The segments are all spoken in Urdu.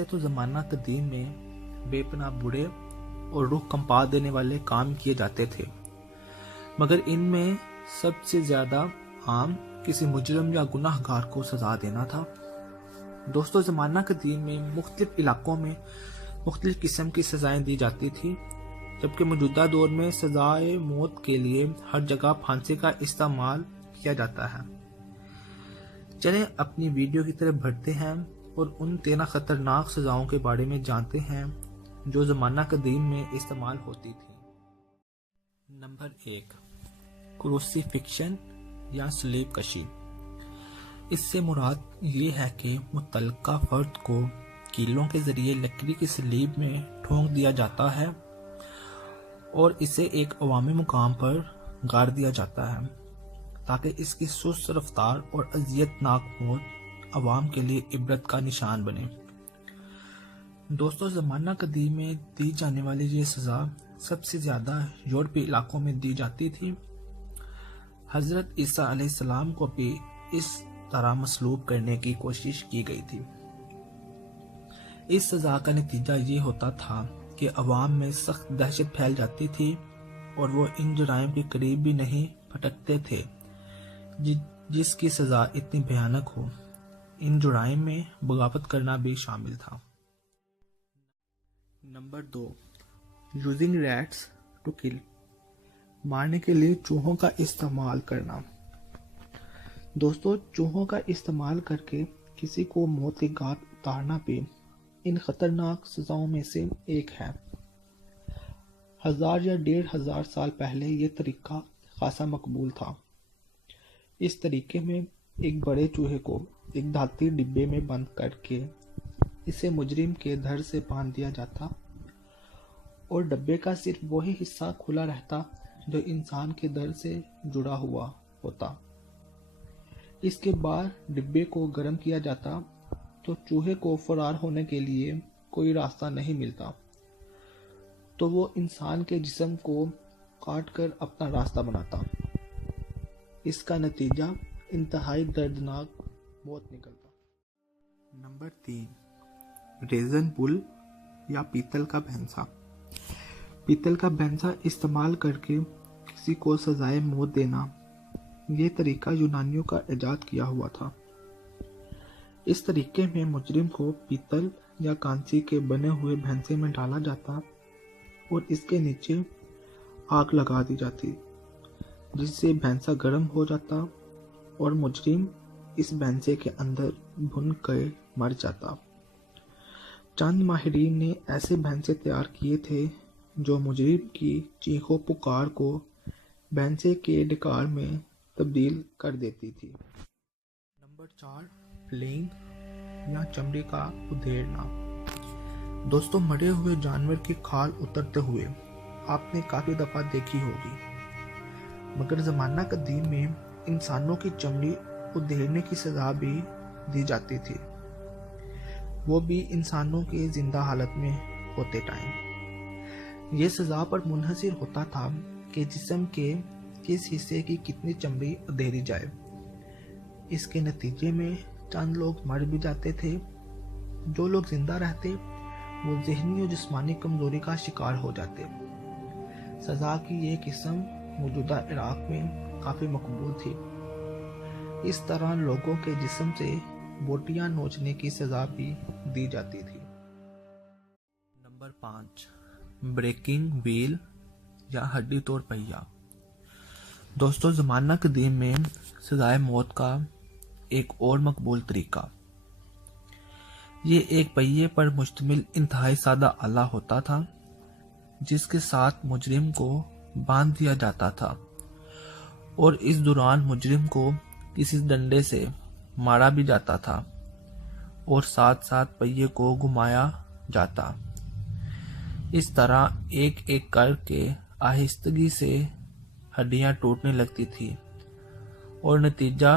ویسے تو زمانہ قدیم میں بے پناہ برے اور روح کمپا دینے والے کام کیے جاتے تھے، مگر ان میں سب سے زیادہ عام کسی مجرم یا گناہ گار کو سزا دینا تھا۔ دوستو، زمانہ قدیم میں مختلف علاقوں میں مختلف قسم کی سزائیں دی جاتی تھی، جبکہ موجودہ دور میں سزائے موت کے لیے ہر جگہ پھانسی کا استعمال کیا جاتا ہے۔ چلیں اپنی ویڈیو کی طرف بڑھتے ہیں اور ان 13 خطرناک سزاؤں کے بارے میں جانتے ہیں جو زمانہ قدیم میں استعمال ہوتی تھی۔ نمبر 1، کروسیفکشن یا صلیب کشی۔ اس سے مراد یہ ہے کہ متعلقہ فرد کو کیلوں کے ذریعے لکڑی کی صلیب میں ٹھونک دیا جاتا ہے اور اسے ایک عوامی مقام پر گاڑ دیا جاتا ہے تاکہ اس کی سست رفتار اور اذیت ناک موت عوام کے لیے عبرت کا نشان بنے۔ دوستو، زمانہ قدیم میں دی جانے والی یہ سزا سب سے زیادہ یورپی علاقوں میں دی جاتی تھی۔ حضرت عیسیٰ علیہ السلام کو بھی اس طرح مصلوب کرنے کی کوشش کی گئی تھی۔ اس سزا کا نتیجہ یہ ہوتا تھا کہ عوام میں سخت دہشت پھیل جاتی تھی اور وہ ان جرائم کے قریب بھی نہیں پھٹکتے تھے جس کی سزا اتنی بھیانک ہو۔ ان جرائم میں بغاوت کرنا بھی شامل تھا۔ Number 2، using rates to kill, مارنے کے لیے چوہوں کا استعمال کرنا۔ دوستو، چوہوں کا استعمال کر کے کسی کو موت کے گھاٹ اتارنا بھی ان خطرناک سزاؤں میں سے ایک ہے۔ 1000 یا 1500 سال پہلے یہ طریقہ خاصا مقبول تھا۔ اس طریقے میں ایک بڑے چوہے کو ایک دھاتی ڈبے میں بند کر کے اسے مجرم کے دھڑ سے باندھ دیا جاتا اور ڈبے کا صرف وہی حصہ کھلا رہتا جو انسان کے دھڑ سے جڑا ہوا ہوتا۔ اس کے بعد ڈبے کو گرم کیا جاتا تو چوہے کو فرار ہونے کے لیے کوئی راستہ نہیں ملتا، تو وہ انسان کے جسم کو کاٹ کر اپنا راستہ بناتا۔ اس کا نتیجہ انتہائی دردناک موت نکلتا۔ نمبر 3، ریزن بل یا پیتل کا بھینسا۔ پیتل کا بھینسا استعمال کر کے کسی کو سزائے موت دینا، یہ طریقہ یونانیوں کا ایجاد کیا ہوا تھا۔ اس طریقے میں مجرم کو پیتل یا کانسی کے بنے ہوئے بھینسے میں ڈالا جاتا اور اس کے نیچے آگ لگا دی جاتی، جس سے بھینسا گرم ہو جاتا اور مجرم اس بھینسے کے اندر بھن کر مر جاتا۔ چند ماہرین نے ایسے بھینسے تیار کیے تھے جو مجرم کی چیخ و پکار کو بھینسے کے ڈکار میں تبدیل کر دیتی تھی۔ نمبر 4، فلینگ یا چمڑی کا ادھیڑنا۔ دوستو، مرے ہوئے جانور کی کھال اترتے ہوئے آپ نے کافی دفعہ دیکھی ہوگی، مگر زمانہ قدیم میں انسانوں کی چمڑی ادھیڑنے کی سزا بھی دی جاتی تھی، وہ بھی انسانوں کے زندہ حالت میں ہوتے ٹائم۔ یہ سزا پر منحصر ہوتا تھا کہ جسم کے کس حصے کی کتنی چمڑی ادھیڑی جائے۔ اس کے نتیجے میں چند لوگ مر بھی جاتے تھے۔ جو لوگ زندہ رہتے وہ ذہنی اور جسمانی کمزوری کا شکار ہو جاتے۔ سزا کی یہ قسم موجودہ عراق میں کافی مقبول تھی۔ اس طرح لوگوں کے جسم سے بوٹیاں نوچنے کی سزا بھی دی جاتی تھی۔ نمبر 5، بریکنگ ویل یا ہڈی توڑ پہیا۔ دوستو، زمانہ قدیم میں سزائے موت کا ایک اور مقبول طریقہ، یہ ایک پہیے پر مشتمل انتہائی سادہ آلہ ہوتا تھا جس کے ساتھ مجرم کو باندھ دیا جاتا تھا اور اس دوران مجرم کو کسی ڈنڈے سے مارا بھی جاتا تھا اور ساتھ ساتھ پہیے کو گھمایا جاتا۔ اس طرح ایک ایک کر کے آہستگی سے ہڈیاں ٹوٹنے لگتی تھی اور نتیجہ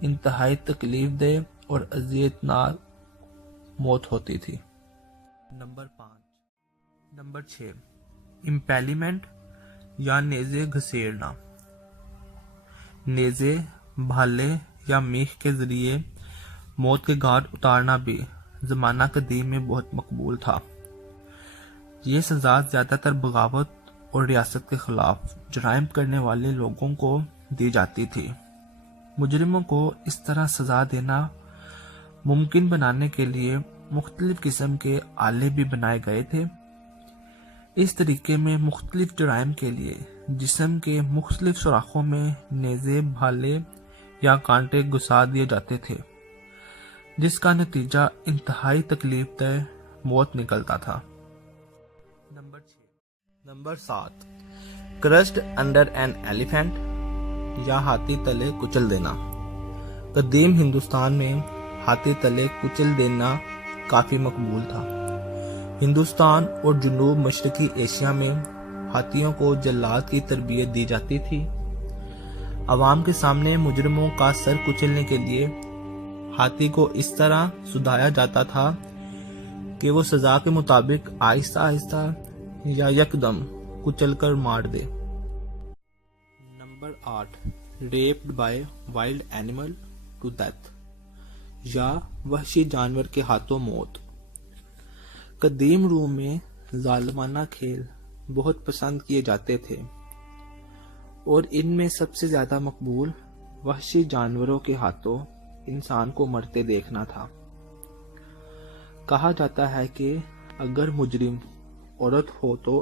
انتہائی تکلیف دہ اور اذیت ناک موت ہوتی تھی۔ نمبر 6، امپیلیمنٹ یا نیزے گھسیڑنا۔ نیزے، بھالے یا میخ کے ذریعے موت کے گھاٹ اتارنا بھی زمانہ قدیم میں بہت مقبول تھا۔ یہ سزا زیادہ تر بغاوت اور ریاست کے خلاف جرائم کرنے والے لوگوں کو دی جاتی تھی۔ مجرموں کو اس طرح سزا دینا ممکن بنانے کے لیے مختلف قسم کے آلے بھی بنائے گئے تھے۔ اس طریقے میں مختلف جرائم کے لیے جسم کے مختلف سوراخوں میں نیزے، بھالے یا کانٹے گھسا دیے جاتے تھے، جس کا نتیجہ انتہائی تکلیف دہ موت نکلتا تھا۔ Number 7، crushed under an elephant یا ہاتھی تلے کچل دینا۔ قدیم ہندوستان میں ہاتھی تلے کچل دینا کافی مقبول تھا۔ ہندوستان اور جنوب مشرقی ایشیا میں ہاتھیوں کو جلاد کی تربیت دی جاتی تھی۔ عوام کے سامنے مجرموں کا سر کچلنے کے لیے ہاتھی کو اس طرح سدھایا جاتا تھا کہ وہ سزا کے مطابق آہستہ آہستہ یا یکدم کچل کر مار دے۔ Number 8، raped by wild animal to death یا وحشی جانور کے ہاتھوں موت۔ قدیم روم میں ظالمانہ کھیل بہت پسند کیے جاتے تھے، اور ان میں سب سے زیادہ مقبول وحشی جانوروں کے ہاتھوں انسان کو مرتے دیکھنا تھا۔ کہا جاتا ہے کہ اگر مجرم عورت ہو تو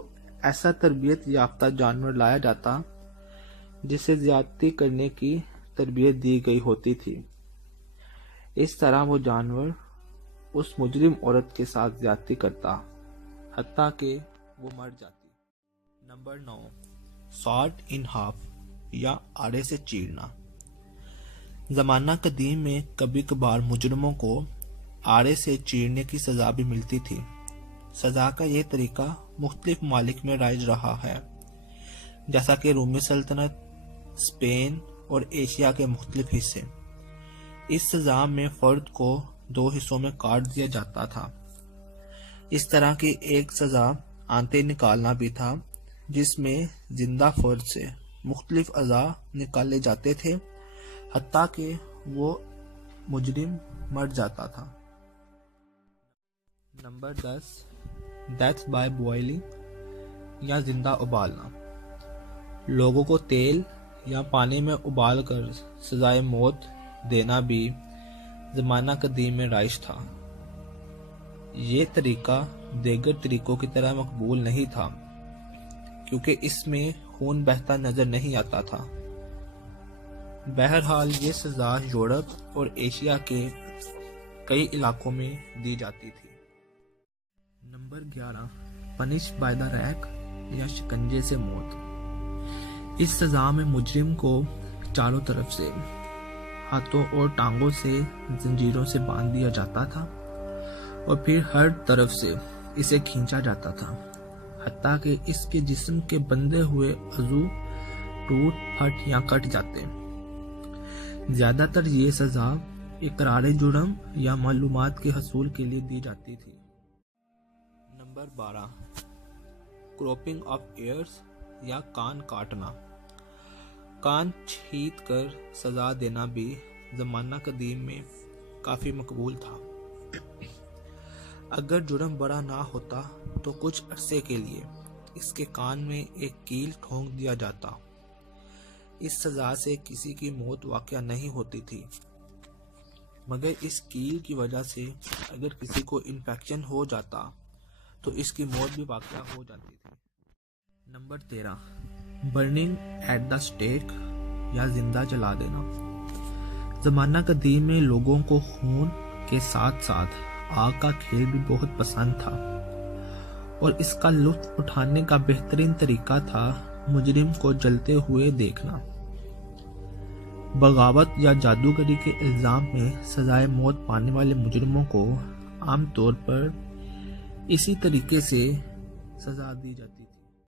ایسا تربیت یافتہ جانور لایا جاتا جسے زیادتی کرنے کی تربیت دی گئی ہوتی تھی۔ اس طرح وہ جانور اس مجرم عورت کے ساتھ زیادتی کرتا حتیٰ کہ وہ مر جاتی۔ نمبر 9، ساٹ ان ہاف یا آڑے سے چیرنا۔ زمانہ قدیم میں کبھی کبھار مجرموں کو آڑے سے چیرنے کی سزا بھی ملتی تھی۔ سزا کا یہ طریقہ مختلف ممالک میں رائج رہا ہے، جیسا کہ رومی سلطنت، اسپین اور ایشیا کے مختلف حصے۔ اس سزا میں فرد کو 2 حصوں میں کاٹ دیا جاتا تھا۔ اس طرح کی ایک سزا آنتے نکالنا بھی تھا، جس میں زندہ فرد سے مختلف اعضاء نکالے جاتے تھے حتیٰ کہ وہ مجرم مر جاتا تھا۔ نمبر 10، ڈیتھ بائی بوائلنگ یا زندہ ابالنا۔ لوگوں کو تیل یا پانی میں ابال کر سزائے موت دینا بھی زمانہ قدیم میں رائج تھا۔ یہ طریقہ دیگر طریقوں کی طرح مقبول نہیں تھا، کیونکہ اس میں خون بہتا نظر نہیں آتا تھا۔ بہرحال یہ سزا یورپ اور ایشیا کے کئی علاقوں میں دی جاتی تھی۔ Number 11، punish by the rack یا شکنجے سے موت۔ اس سزا میں مجرم کو چاروں طرف سے ہاتھوں اور ٹانگوں سے زنجیروں سے باندھ دیا جاتا تھا اور پھر ہر طرف سے اسے کھینچا جاتا تھا حتیٰ کہ اس کے جسم کے بندھے ہوئے عضو ٹوٹ پھٹ یا کٹ جاتے۔ زیادہ تر یہ سزا اقرار جرم یا معلومات کے حصول کے لیے دی جاتی تھی۔ نمبر 12، کروپنگ آف ایئرز یا کان کاٹنا۔ کان چھید کر سزا دینا بھی زمانہ قدیم میں کافی مقبول تھا۔ اگر جرم بڑا نہ ہوتا تو کچھ عرصے کے لیے اس کے کان میں ایک کیل ٹھونک دیا جاتا۔ اس سزا سے کسی کی موت واقع نہیں ہوتی تھی، مگر اس کیل کی وجہ سے اگر کسی کو انفیکشن ہو جاتا تو اس کی موت بھی واقع ہو جاتی تھی۔ Number 13، burning at the stake یا زندہ جلا دینا۔ زمانہ قدیم میں لوگوں کو خون کے ساتھ ساتھ آگ کا کھیل بھی بہت پسند تھا، اور اس کا لطف اٹھانے کا بہترین طریقہ تھا مجرم کو جلتے ہوئے دیکھنا۔ بغاوت یا جادوگری کے الزام میں سزائے موت پانے والے مجرموں کو عام طور پر اسی طریقے سے سزا دی جاتی۔